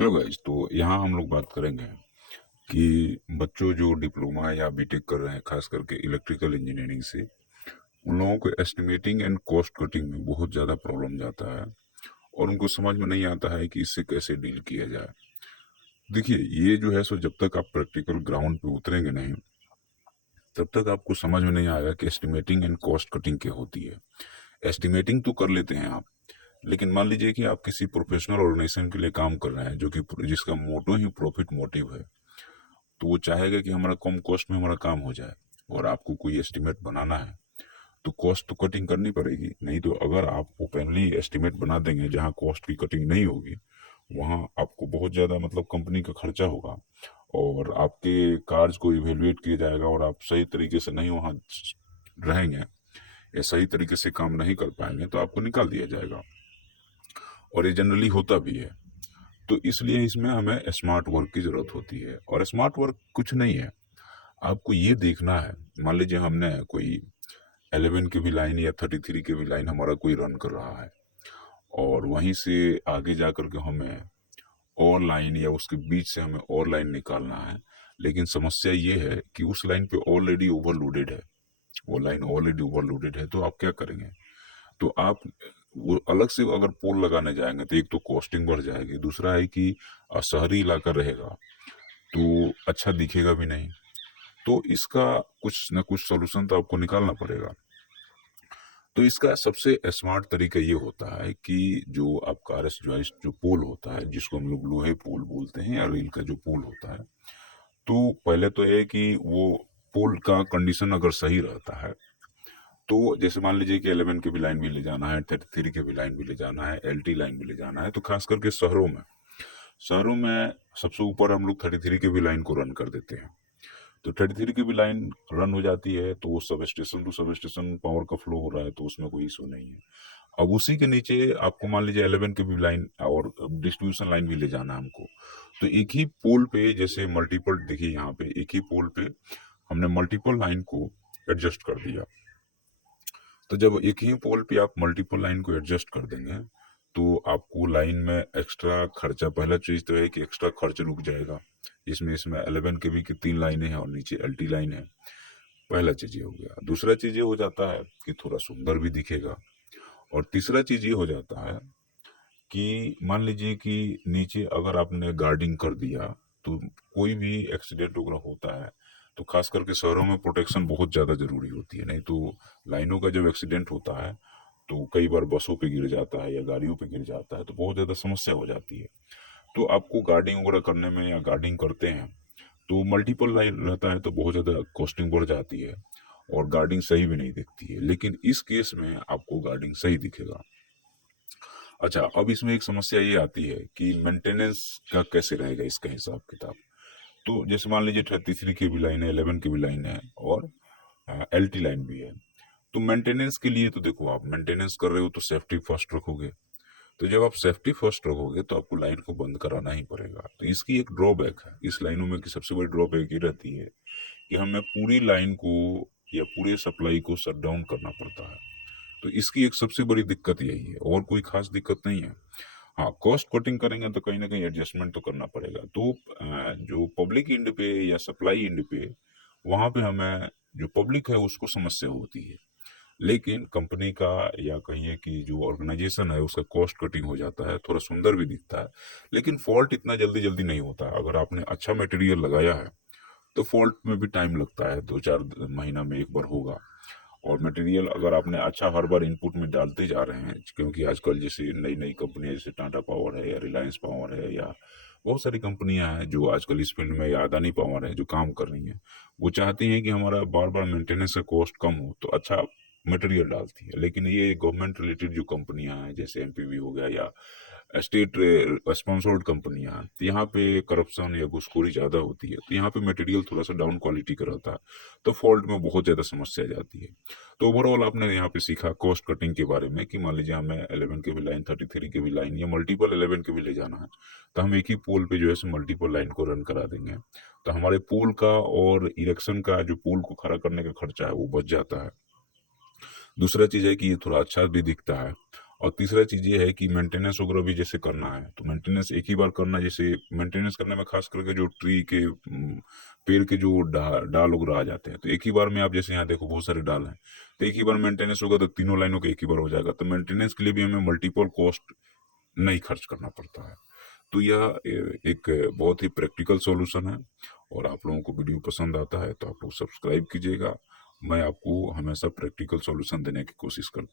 Hello guys. तो यहाँ हम लोग बात करेंगे कि बच्चों जो डिप्लोमा या बीटेक कर रहे हैं, खास करके इलेक्ट्रिकल इंजीनियरिंग से, उन लोगों को एस्टिमेटिंग एंड कॉस्ट कटिंग में बहुत ज़्यादा प्रॉब्लम जाता है और उनको समझ में नहीं आता है कि इससे कैसे डील किया जाए। देखिए, ये जो है सो जब तक आप प्रैक्टिकल ग्राउंड पे उतरेंगे नहीं, तब तक आपको समझ में नहीं आएगा कि एस्टिमेटिंग एंड कॉस्ट कटिंग क्या होती है। एस्टिमेटिंग तो कर लेते हैं आप, लेकिन मान लीजिए कि आप किसी प्रोफेशनल ऑर्गेनाइजेशन के लिए काम कर रहे हैं जो कि जिसका मोटो ही प्रॉफिट मोटिव है, तो वो चाहेगा कि हमारा कम कॉस्ट में हमारा काम हो जाए और आपको कोई एस्टिमेट बनाना है तो कॉस्ट तो कटिंग करनी पड़ेगी। नहीं तो अगर आप ओपनली एस्टिमेट बना देंगे जहाँ कॉस्ट की कटिंग नहीं होगी, वहाँ आपको बहुत ज़्यादा मतलब कंपनी का खर्चा होगा और आपके कार्य को इवेल्युएट किया जाएगा और आप सही तरीके से नहीं वहाँ रहेंगे या सही तरीके से काम नहीं कर पाएंगे तो आपको निकाल दिया जाएगा। और ये जनरली होता भी है। तो इसलिए इसमें हमें स्मार्ट वर्क की ज़रूरत होती है और स्मार्ट वर्क कुछ नहीं है। आपको ये देखना है, मान लीजिए हमने कोई 11 की भी लाइन या 33 की भी लाइन हमारा कोई रन कर रहा है और वहीं से आगे जाकर के हमें और लाइन या उसके बीच से हमें और लाइन निकालना है। लेकिन समस्या ये है कि उस लाइन पे ऑलरेडी ओवरलोडेड है, वो लाइन ऑलरेडी ओवरलोडेड है, तो आप क्या करेंगे? तो आप वो अलग से अगर पोल लगाने जाएंगे तो एक तो कॉस्टिंग बढ़ जाएगी, दूसरा है कि शहरी इलाका रहेगा तो अच्छा दिखेगा भी नहीं। तो इसका कुछ ना कुछ सोल्यूशन तो आपको निकालना पड़ेगा। तो इसका सबसे स्मार्ट तरीका ये होता है कि जो आपका आरएस जॉइस्ट जो पोल होता है, जिसको हम लोग लोहे पोल बोलते हैं या रेल का जो पोल होता है, तो पहले तो ये है कि वो पोल का कंडीशन अगर सही रहता है, तो जैसे मान लीजिए कि 11 की भी लाइन भी ले जाना है, 33 की भी लाइन भी ले जाना है, एलटी लाइन भी ले जाना है, तो खास करके शहरों में सबसे ऊपर हम लोग 33 की भी लाइन को रन कर देते हैं। तो 33 की भी लाइन रन हो जाती है तो वो substation to substation power का फ्लो हो रहा है, तो उसमें कोई इशू नहीं है। अब उसी के नीचे आपको मान लीजिए 11 की भी लाइन और डिस्ट्रीब्यूशन लाइन भी ले जाना है हमको, तो एक ही पोल पे जैसे मल्टीपल, देखिए यहाँ पे एक ही पोल पे हमने मल्टीपल लाइन को एडजस्ट कर दिया। तो जब एक ही पोल पे आप मल्टीपल लाइन को एडजस्ट कर देंगे तो आपको लाइन में एक्स्ट्रा खर्चा, पहला चीज तो है कि एक्स्ट्रा खर्च रुक जाएगा। इसमें इसमें 11 के भी की 3 लाइनें हैं और नीचे एलटी लाइन है। पहला चीज ये हो गया। दूसरा चीज ये हो जाता है कि थोड़ा सुंदर भी दिखेगा। और तीसरा चीज ये हो जाता है कि मान लीजिए कि नीचे अगर आपने गार्डिंग कर दिया तो कोई भी एक्सीडेंट वगैरह होता है, तो खास करके शहरों में प्रोटेक्शन बहुत ज़्यादा ज़रूरी होती है। नहीं तो लाइनों का जब एक्सीडेंट होता है तो कई बार बसों पे गिर जाता है या गाड़ियों पे गिर जाता है तो बहुत ज़्यादा समस्या हो जाती है। तो आपको गार्डिंग वगैरह करने में या गार्डिंग करते हैं तो मल्टीपल लाइन रहता है तो बहुत ज़्यादा कॉस्टिंग बढ़ जाती है और गार्डिंग सही भी नहीं दिखती है। लेकिन इस केस में आपको गार्डिंग सही दिखेगा। अच्छा, अब इसमें एक समस्या ये आती है कि मेंटेनेंस का कैसे रहेगा इसका हिसाब किताब। तो जैसे मान लीजिए 33 की भी लाइन है, 11 की भी लाइन है और एलटी लाइन भी है। तो मेंटेनेंस के लिए तो देखो, आप मेंटेनेंस कर रहे हो तो सेफ्टी फर्स्ट रखोगे। तो जब आप सेफ्टी फर्स्ट रखोगे तो आपको लाइन को बंद कराना ही पड़ेगा। तो इसकी एक ड्रॉबैक है इस लाइनों में कि सबसे बड़ी ड्रॉबैक ये रहती है कि हमें पूरी लाइन को या पूरे सप्लाई को शट डाउन करना पड़ता है। तो इसकी एक सबसे बड़ी दिक्कत यही है, और कोई खास दिक्कत नहीं है। हाँ, कॉस्ट कटिंग करेंगे तो कहीं ना कहीं एडजस्टमेंट तो करना पड़ेगा। तो जो पब्लिक एंड पे या सप्लाई एंड पे, वहाँ पे हमें जो पब्लिक है उसको समस्या होती है। लेकिन कंपनी का या कहिए कि जो ऑर्गेनाइजेशन है उसका कॉस्ट कटिंग हो जाता है, थोड़ा सुंदर भी दिखता है। लेकिन फॉल्ट इतना जल्दी जल्दी नहीं होता है। अगर आपने अच्छा मटेरियल लगाया है तो फॉल्ट में भी टाइम लगता है, 2-4 महीना में एक बार होगा। और मटेरियल अगर आपने अच्छा हर बार इनपुट में डालते जा रहे हैं, क्योंकि आजकल जैसे नई नई कंपनियां जैसे टाटा पावर है या रिलायंस पावर है या बहुत सारी कंपनियां हैं जो आजकल इस फील्ड में, या अदानी पावर है जो काम कर रही हैं, वो चाहती हैं कि हमारा बार बार मेंटेनेंस का कॉस्ट कम हो तो अच्छा मटेरियल डालती है। लेकिन ये गवर्नमेंट रिलेटेड जो कंपनियां हैं जैसे एमपीवी हो गया या स्टेट स्पॉन्सर्ड कंपनियां हैं, तो यहाँ पे करप्शन या घुसखोरी ज़्यादा होती है, तो यहाँ पे मटेरियल थोड़ा सा डाउन क्वालिटी का रहता है, तो फॉल्ट में बहुत ज़्यादा समस्या जाती है। तो ओवरऑल आपने यहाँ पे सीखा कॉस्ट कटिंग के बारे में कि मान लीजिए हमें 11 के भी लाइन, 33 के भी लाइन या मल्टीपल 11 के भी ले जाना है, तो हम एक ही पोल पे जो है सो मल्टीपल लाइन को रन करा देंगे। तो हमारे पोल का और इरेक्शन का जो पोल को खड़ा करने का खर्चा है वो बच जाता है। दूसरा चीज़ है कि ये थोड़ा अच्छा भी दिखता है और तीसरा चीज़ ये है कि मेंटेनेंस वगैरह भी जैसे करना है तो मेंटेनेंस एक ही बार करना, जैसे मेंटेनेंस करने में खास करके जो ट्री के पेड़ के जो डाल वगैरह आ जाते हैं, तो एक ही बार में आप जैसे यहाँ देखो बहुत सारे डाल हैं, तो एक ही बार मेंटेनेंस होगा तो तीनों लाइनों के एक ही बार हो जाएगा। तो मेंटेनेंस के लिए भी हमें मल्टीपल कॉस्ट नहीं खर्च करना पड़ता है। तो यह एक बहुत ही प्रैक्टिकल सॉल्यूशन है। और आप लोगों को वीडियो पसंद आता है तो आप लोग सब्सक्राइब कीजिएगा। मैं आपको हमेशा प्रैक्टिकल सॉल्यूशन देने की कोशिश करता हूँ।